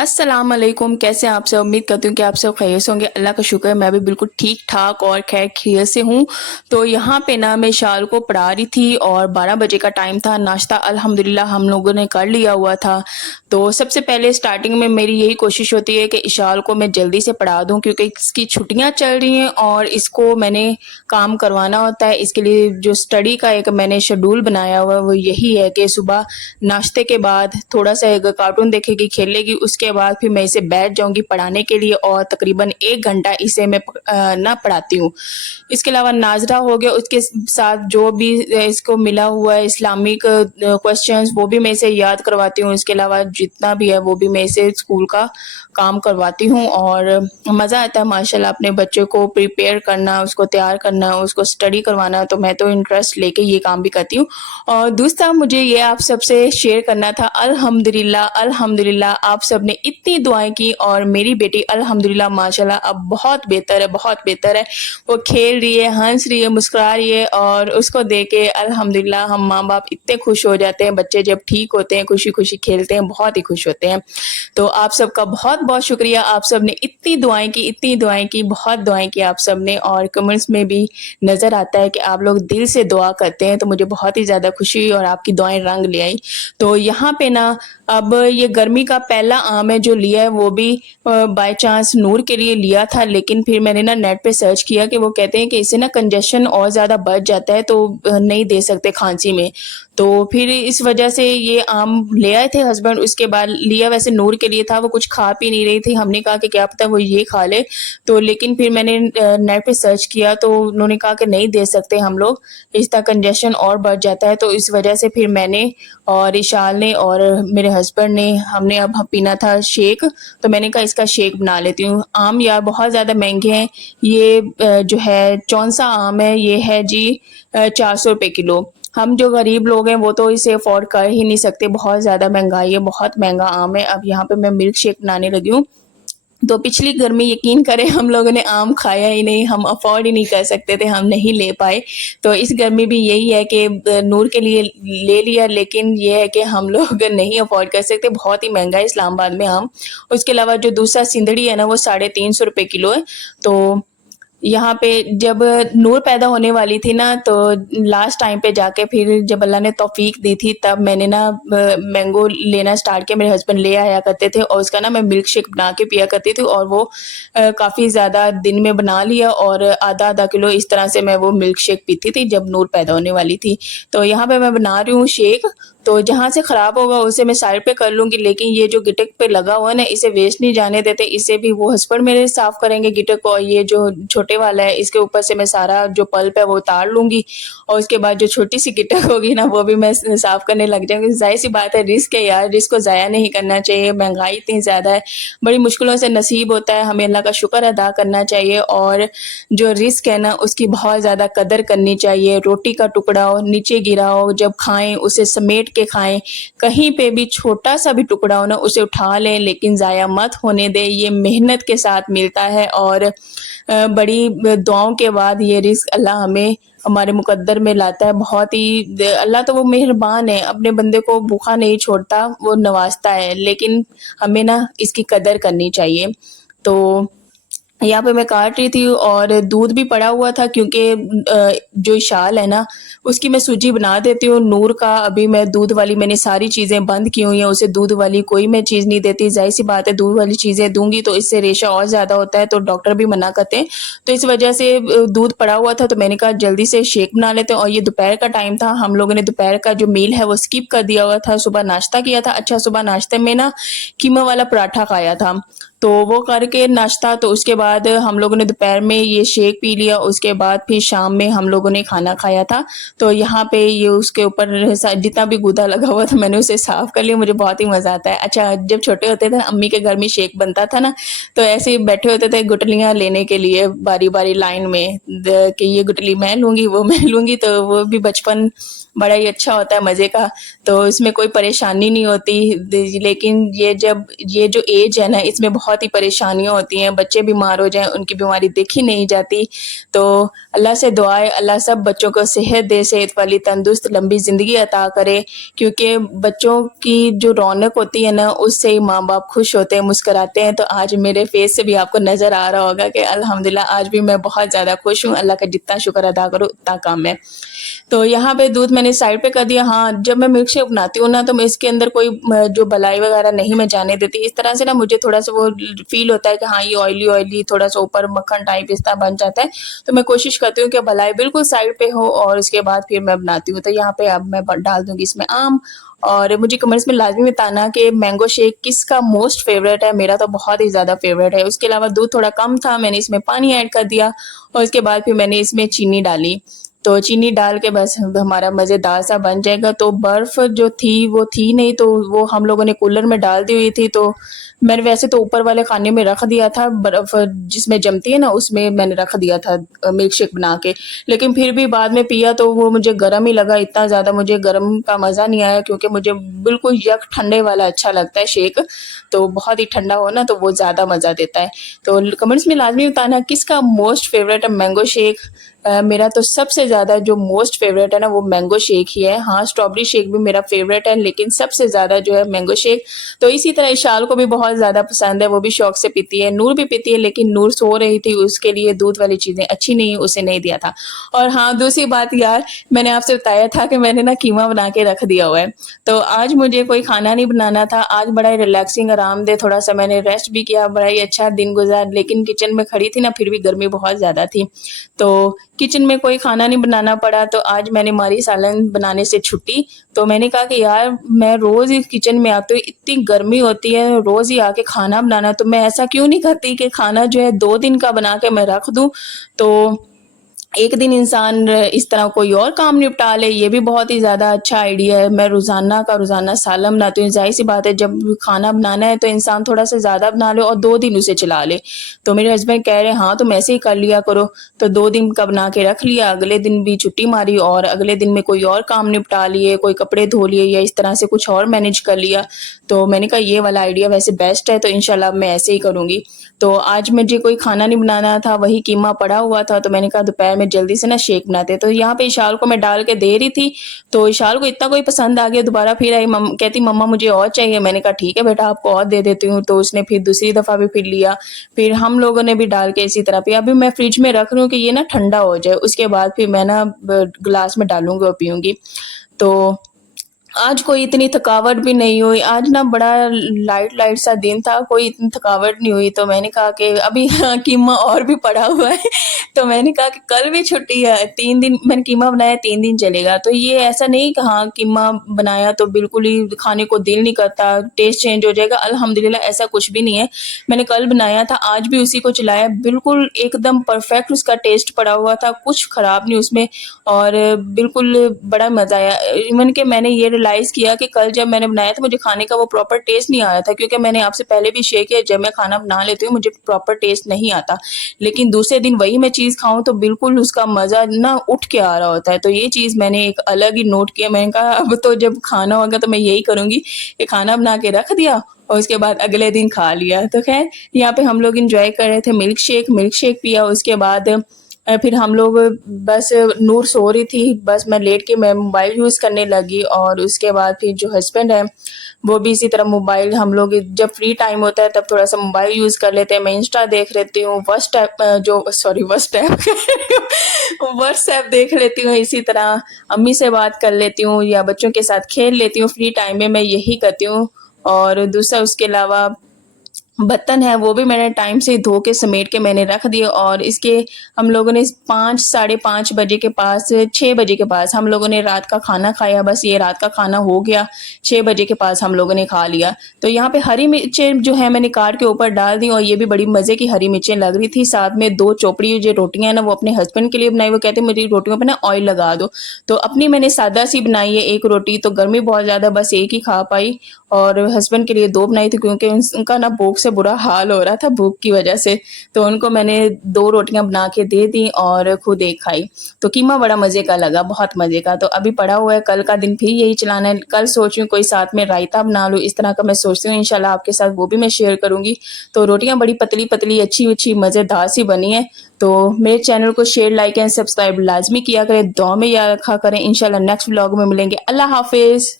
अस्सलाम वालेकुम। कैसे हैं आप सब? उम्मीद करती हूँ कि आप सब खैरियत से होंगे। अल्लाह का शुक्र है मैं भी बिल्कुल ठीक-ठाक और खैर खैरियत से हूँ। तो यहाँ पे ना मैं इशाल को पढ़ा रही थी और 12 बजे का टाइम था। नाश्ता अल्हम्दुलिल्लाह हम लोगों ने कर लिया हुआ था। तो सबसे पहले स्टार्टिंग में मेरी यही कोशिश होती है कि इशाल को मैं जल्दी से पढ़ा दूँ क्योंकि इसकी छुट्टियाँ चल रही हैं और इसको मैंने काम करवाना होता है। इसके लिए जो स्टडी का एक मैंने शेड्यूल बनाया हुआ है वो यही है कि सुबह नाश्ते के बाद थोड़ा-सा एक कार्टून देखेगी, खेलेगी, उसके बाद फिर मैं इसे बैठ जाऊँगी पढ़ाने के लिए और तकरीबन 1 घंटा इसे मैं ना पढ़ाती हूँ। इसके अलावा नाज़रा हो गया, उसके साथ जो भी इसको मिला हुआ है इस्लामिक क्वेश्चंस वो भी मैं इसे याद करवाती हूँ। इसके अलावा जितना भी है वो भी मैं इसे स्कूल का काम करवाती हूँ और मज़ा आता है माशाल्लाह अपने बच्चे को प्रिपेयर करना, उसको तैयार करना, उसको स्टडी करवाना, तो मैं तो इंटरेस्ट लेके ये काम भी करती हूँ। और दूसरा मुझे ये आप सबसे शेयर करना था, अल्हम्दुलिल्लाह अल्हम्दुलिल्लाह आप सबने इतनी दुआएँ की और मेरी बेटी अल्हम्दुलिल्लाह माशाल्लाह अब बहुत बेहतर है, बहुत बेहतर है। वो खेल रही है, हँस रही है, मुस्कुरा रही है और उसको देख के अल्हम्दुलिल्लाह हम माँ-बाप इतने खुश हो जाते हैं, बच्चे जब ठीक होते हैं, खुशी-खुशी खेलते हैं, बहुत ही खुश होते हैं। तो आप सबका बहुत-बहुत शुक्रिया, आप सबने इतनी दुआएँ की, बहुत दुआएँ की आप सबने और कमेंट्स में भी नज़र आता है कि आप लोग दिल से दुआ करते हैं, तो मुझे बहुत ही ज़्यादा खुशी हुई और आपकी दुआएँ रंग ले आई। तो यहाँ पे ना अब ये गर्मी का पहला आम है जो लिया है वो भी बाय चांस नूर के लिए लिया था, लेकिन फिर मैंने ना नेट पे सर्च किया कि वो कहते हैं कि इससे ना कंजेशन और ज़्यादा बढ़ जाता है तो नहीं दे सकते खाँसी में। तो फिर इस वजह से ये आम ले आए थे हस्बैंड, उसके बाद लिया वैसे नूर के लिए था, वो कुछ खा पी नहीं रही थी। हमने कहा कि क्या पता वो ये खा ले, तो लेकिन फिर मैंने नेट पे सर्च किया तो उन्होंने कहा कि नहीं दे सकते हम लोग, इसका कंजेशन और बढ़ जाता है। तो इस वजह से फिर मैंने और इशाल ने और मेरे हस्बैंड ने हमने अब पीना था शेक, तो मैंने कहा इसका शेक बना लेती हूँ। आम यार बहुत ज़्यादा महँगे हैं, ये जो है चौंसा आम है, ये है जी 400 रुपए किलो। हम जो गरीब लोग हैं वो तो इसे अफ़ोर्ड कर ही नहीं सकते, बहुत ज़्यादा महँगाई है, बहुत महँगा आम है। अब यहाँ पे मैं मिल्क शेक बनाने लगी हूँ। तो पिछली गर्मी यकीन करें हम लोगों ने आम खाया ही नहीं, हम अफ़ोर्ड ही नहीं कर सकते थे, हम नहीं ले पाए। तो इस गर्मी भी यही है कि नूर के लिए ले लिया, लेकिन ये है कि हम लोग नहीं अफ़ोर्ड कर सकते, बहुत ही महँगा है इस्लामाबाद में आम। उसके अलावा जो दूसरा सिंदड़ी है ना वो 350 रुपए किलो है। तो यहाँ पे जब नूर पैदा होने वाली थी ना तो लास्ट टाइम पे जाके फिर जब अल्लाह ने तौफ़ीक दी थी तब मैंने ना मैंगो लेना स्टार्ट किया, मेरे हस्बैंड ले आया करते थे और उसका ना मैं मिल्क शेक बना के पिया करती थी और वो काफ़ी ज़्यादा दिन में बना लिया और आधा-आधा किलो इस तरह से मैं वो मिल्क शेक पीती थी जब नूर पैदा होने वाली थी। तो यहाँ पे मैं बना रही हूँ शेक, तो जहाँ से ख़राब होगा उसे मैं साइड पे कर लूँगी, लेकिन ये जो गिटक पे लगा हुआ है ना इसे वेस्ट नहीं जाने देते, इसे भी वो हस्बैंड मेरे साफ़ करेंगे गिटक को और ये जो छोटे वाला है इसके ऊपर से मैं सारा जो पल्प है वो उतार लूँगी और उसके बाद जो छोटी-सी गिटक होगी ना वो भी मैं साफ़ करने लग जाऊँगी। ज़ाहिर-सी बात है रिस्क है यार, रिस्क को ज़ाया नहीं करना चाहिए, महँगाई इतनी ज़्यादा है, बड़ी मुश्किलों से नसीब होता है, हमें अल्लाह का शुक्र अदा करना चाहिए और जो रिस्क है ना उसकी बहुत ज़्यादा कदर करनी चाहिए। रोटी का टुकड़ा हो, नीचे गिरा हो, जब खाएँ उसे समेट के खाएँ, कहीं पे भी छोटा-सा भी टुकड़ा हो ना उसे उठा लें लेकिन ज़ाया मत होने दें, ये मेहनत के साथ मिलता है और बड़ी दुआओं के बाद ये रिज़्क अल्लाह हमें हमारे मुकद्दर में लाता है। बहुत ही अल्लाह तो वो मेहरबान है, अपने बंदे को भूखा नहीं छोड़ता, वो नवाज़ता है, लेकिन हमें ना इसकी कदर करनी चाहिए। तो यहाँ पे मैं काट रही थी और दूध भी पड़ा हुआ था क्योंकि जो इशाल है ना, उसकी मैं सूजी बना देती हूँ। नूर का अभी मैं दूध वाली मैंने सारी चीज़ें बंद की हुई हैं, उसे दूध वाली कोई मैं चीज़ नहीं देती। ज़ाहिर-सी बात है दूध वाली चीज़ें दूँगी तो इससे रेशा और ज़्यादा होता है, तो डॉक्टर भी मना करते हैं। तो इस वजह से दूध पड़ा हुआ था तो मैंने कहा जल्दी से शेक बना लेते हैं और ये दोपहर का टाइम था, हम लोगों ने दोपहर का जो मील है वो स्किप कर दिया हुआ था, सुबह नाश्ता किया था। अच्छा सुबह नाश्ते में ना कीमा वाला पराठा खाया था। तो वो करके नाश्ता तो उसके बाद हम लोगों ने दोपहर में ये शेक पी लिया, उसके बाद फिर शाम में हम लोगों ने खाना खाया था। तो यहाँ पे ये उसके ऊपर जितना भी गूदा लगा हुआ था मैंने उसे साफ़ कर लिया, मुझे बहुत ही मज़ा आता है। अच्छा जब छोटे होते थे ना अम्मी के घर में शेक बनता था ना, तो ऐसे ही बैठे होते थे गुठलियाँ लेने के लिए बारी-बारी लाइन में कि ये गुठली मैं लूँगी, वो मैं लूँगी, तो वो भी बचपन बड़ा ही अच्छा होता है मज़े का, तो इसमें कोई परेशानी नहीं होती। लेकिन ये जो एज है ना इसमें बहुत बहुत ही परेशानियाँ होती हैं, बच्चे बीमार हो जाएँ, उनकी बीमारी देखी नहीं जाती। तो अल्लाह से दुआ है, अल्लाह सब बच्चों को सेहत दे, सेहत वाली तंदुरुस्त लंबी ज़िंदगी अता करे, क्योंकि बच्चों की जो रौनक होती है ना, उससे ही माँ-बाप खुश होते हैं, मुस्कुराते हैं। तो आज मेरे फेस से भी आपको नज़र आ रहा होगा कि अल्हम्दुलिल्लाह आज भी मैं बहुत ज़्यादा खुश हूँ, अल्लाह का जितना शुक्र अदा करो उतना कम है। तो यहाँ पे दूध मैंने साइड पे कर दिया। हाँ, जब मैं मिल्क शेक बनाती हूँ ना, तो मैं इसके अंदर कोई जो मलाई वगैरह नहीं मैं जाने देती। इस तरह से ना मुझे थोड़ा-सा वो फ़ील होता है कि हाँ, ये ऑयली-ऑयली थोड़ा-सा ऊपर मक्खन टाइप इस तरह बन जाता है। तो मैं कोशिश करती हूँ कि मलाई बिल्कुल साइड पे हो और उसके बाद फिर मैं बनाती हूँ। तो यहाँ पे अब मैं ब डाल दूँगी इसमें आम, और मुझे कमेंट्स में लाज़मी बताना कि मैंगो शेक किसका मोस्ट फ़ेवरेट है। मेरा तो बहुत ही ज़्यादा फ़ेवरेट है। उसके अलावा दूध थोड़ा कम था, मैंने इसमें पानी ऐड कर दिया और उसके बाद फिर मैंने इसमें चीनी डाली। तो चीनी डाल के बस हमारा मज़ेदार सा बन जाएगा। तो बर्फ़ जो थी वो थी नहीं, तो वो हम लोगों ने कूलर में डाल दी हुई थी। तो मैंने वैसे तो ऊपर वाले खाने में रख दिया था, बर्फ़ जिसमें जमती है ना उसमें मैंने रख दिया था मिल्क शेक बना के। लेकिन फिर भी बाद में पिया तो वो मुझे गरम ही लगा, इतना ज़्यादा मुझे गरम का मज़ा नहीं आया, क्योंकि मुझे बिल्कुल यक ठंडे वाला अच्छा लगता है शेक। तो बहुत ही ठंडा हो ना तो वो ज़्यादा मज़ा देता है। तो कमेंट्स में लाज़मी बताना किसका मोस्ट फ़ेवरेट है मैंगो शेक। मेरा तो सबसे ज़्यादा जो मोस्ट फ़ेवरेट है ना वो मैंगो शेक ही है। हाँ, स्ट्रॉबेरी शेक भी मेरा फ़ेवरेट है, लेकिन सबसे ज़्यादा जो है मैंगो शेक। तो इसी तरह इशाल को भी बहुत ज़्यादा पसंद है, वो भी शौक से पीती है। नूर भी पीती है, लेकिन नूर सो रही थी, उसके लिए दूध वाली चीज़ें अच्छी नहीं, उसे नहीं दिया था। और हाँ, दूसरी बात यार, मैंने आपसे बताया था कि मैंने ना कीमा बना के रख दिया हुआ है। तो आज मुझे कोई खाना नहीं बनाना था, आज बड़ा ही रिलैक्सिंग आरामदेह थोड़ा-सा मैंने रेस्ट भी किया, बड़ा ही अच्छा दिन गुज़रा। लेकिन किचन में खड़ी थी ना, फिर भी गर्मी बहुत ज़्यादा थी। तो किचन में कोई खाना नहीं बनाना पड़ा, तो आज मैंने मारी सालन बनाने से छुट्टी। तो मैंने कहा कि यार मैं रोज़ ही किचन में आती हूँ, इतनी गर्मी होती है, रोज़ ही आके खाना बनाना, तो मैं ऐसा क्यों नहीं करती कि खाना जो है 2 दिन का बना के मैं रख दूँ। तो एक दिन इंसान इस तरह कोई और काम निपटा ले, ये भी बहुत ही ज़्यादा अच्छा आइडिया है। मैं रोज़ाना का रोज़ाना सालन बनाती हूँ, ज़ाहिर-सी बात है जब खाना बनाना है तो इंसान थोड़ा-सा ज़्यादा बना ले और 2 दिन उसे चला ले। तो मेरे हस्बैंड कह रहे हैं हाँ, तुम ऐसे ही कर लिया करो। तो 2 दिन का बना के रख लिया, अगले दिन भी छुट्टी मारी और अगले दिन में कोई और काम निपटा लिए, कोई कपड़े धो लिए या इस तरह से कुछ और मैनेज कर लिया। तो मैंने कहा ये वाला आइडिया वैसे बेस्ट है, तो इंशाल्लाह मैं ऐसे ही करूँगी। तो आज मुझे कोई खाना नहीं बनाना था, वही कीमा पड़ा हुआ था, तो मैंने कहा दोपहर में जल्दी से ना शेक बनाते हैं। तो यहाँ पे इशाल को मैं डाल के दे रही थी, तो इशाल को इतना कोई पसंद आ गया, दोबारा फिर आई, कहती मम्मा मुझे और चाहिए। मैंने कहा ठीक है बेटा, आपको और दे देती हूँ। तो उसने फिर दूसरी दफ़ा भी फिर लिया, फिर हम लोगों ने भी डाल के इसी तरह पिया। अभी मैं फ्रिज में रख रही हूँ कि ये ना ठंडा हो जाए, उसके बाद फिर मैं ना ग्लास में डालूँगी और पीऊँगी। तो आज कोई इतनी थकावट भी नहीं हुई, आज ना बड़ा लाइट-लाइट सा दिन था, कोई इतनी थकावट नहीं हुई। तो मैंने कहा कि अभी हाँ, कीमा और भी पड़ा हुआ है, तो मैंने कहा कि कल भी छुट्टी है, 3 दिन मैंने कीमा बनाया, 3 दिन चलेगा। तो ये ऐसा नहीं कि हाँ, कीमा बनाया तो बिल्कुल ही खाने को दिल नहीं करता, टेस्ट चेंज हो जाएगा, अल्हम्दुलिल्लाह ऐसा कुछ भी नहीं है। मैंने कल बनाया था, आज भी उसी को चलाया, बिल्कुल एकदम परफेक्ट उसका टेस्ट पड़ा हुआ था, कुछ खराब नहीं उसमें, और बिल्कुल बड़ा मज़ा आया। इवन कि मैंने ये रियलाइज़ किया कि कल जब मैंने बनाया था मुझे खाने का वो प्रॉपर टेस्ट नहीं आया था, क्योंकि मैंने आपसे पहले भी शेयर किया जब मैं खाना बना लेती हूँ मुझे प्रॉपर टेस्ट नहीं आता। लेकिन दूसरे दिन वही मैं चीज़ खाऊँ तो बिल्कुल उसका मज़ा ना उठ के आ रहा होता है। तो ये चीज़ मैंने एक अलग ही नोट किया, मैंने कहा अब तो जब खाना होगा तो मैं यही करूँगी कि खाना बना के रख दिया और उसके बाद अगले दिन खा लिया। तो ख़ैर यहाँ पे हम लोग एन्जॉय कर रहे थे मिल्क शेक पिया, उसके बाद फिर हम लोग बस नूर सो रही थी, बस मैं लेट के मैं मोबाइल यूज़ करने लगी, और उसके बाद फिर जो हस्बैंड है, वो भी इसी तरह मोबाइल, हम लोग जब फ्री टाइम होता है तब थोड़ा-सा मोबाइल यूज़ कर लेते हैं। मैं इंस्टा देख लेती हूँ, व्हाट्सऐप देख लेती हूँ, इसी तरह अम्मी से बात कर लेती हूँ या बच्चों के साथ खेल लेती हूँ। फ्री टाइम में मैं यही करती हूँ, और दूसरा उसके अलावा बर्तन है वो भी मैंने टाइम से धो के समेट के मैंने रख दिए, और इसके हम लोगों ने 5 साढ़े 5 बजे के पास 6 बजे के पास हम लोगों ने रात का खाना खाया, बस ये रात का खाना हो गया, 6 बजे के पास हम लोगों ने खा लिया। तो यहाँ पे हरी मिर्चें जो है मैंने काट के ऊपर डाल दी, और ये भी बड़ी मज़े की हरी मिर्चें लग रही थी। साथ में 2 चोपड़ी जो रोटियाँ हैं ना वो अपने हस्बैंड के लिए बनाई, वो कहते मेरी रोटियों पे ना ऑयल लगा दो। तो अपनी मैंने सादा सी बनाई है 1 रोटी, तो गर्मी बहुत ज़्यादा बस 1 ही खा पाई, और हस्बैंड के लिए 2 बनाई थी, क्योंकि उनका ना भूख से से बुरा हाल हो रहा था भूख की वजह से, तो उनको मैंने 2 रोटियाँ बना के दे दी और खुद एक खाई। तो कीमा बड़ा मज़े का लगा, बहुत मज़े का। तो अभी पड़ा हुआ है, कल का दिन फिर यही चलाना है। कल सोच रही हूँ कोई साथ में रायता बना लूँ, इस तरह का मैं सोचती हूँ, इंशाल्लाह आपके साथ वो भी मैं शेयर करूँगी। तो रोटियाँ बड़ी पतली-पतली, अच्छी-अच्छी मज़ेदार सी बनी हैं। तो मेरे चैनल को शेयर, लाइक एंड सब्सक्राइब लाज़मी किया करें, दुआ में याद रखा करें। इंशाल्लाह नेक्स्ट व्लॉग में मिलेंगे। अल्लाह हाफ़िज़।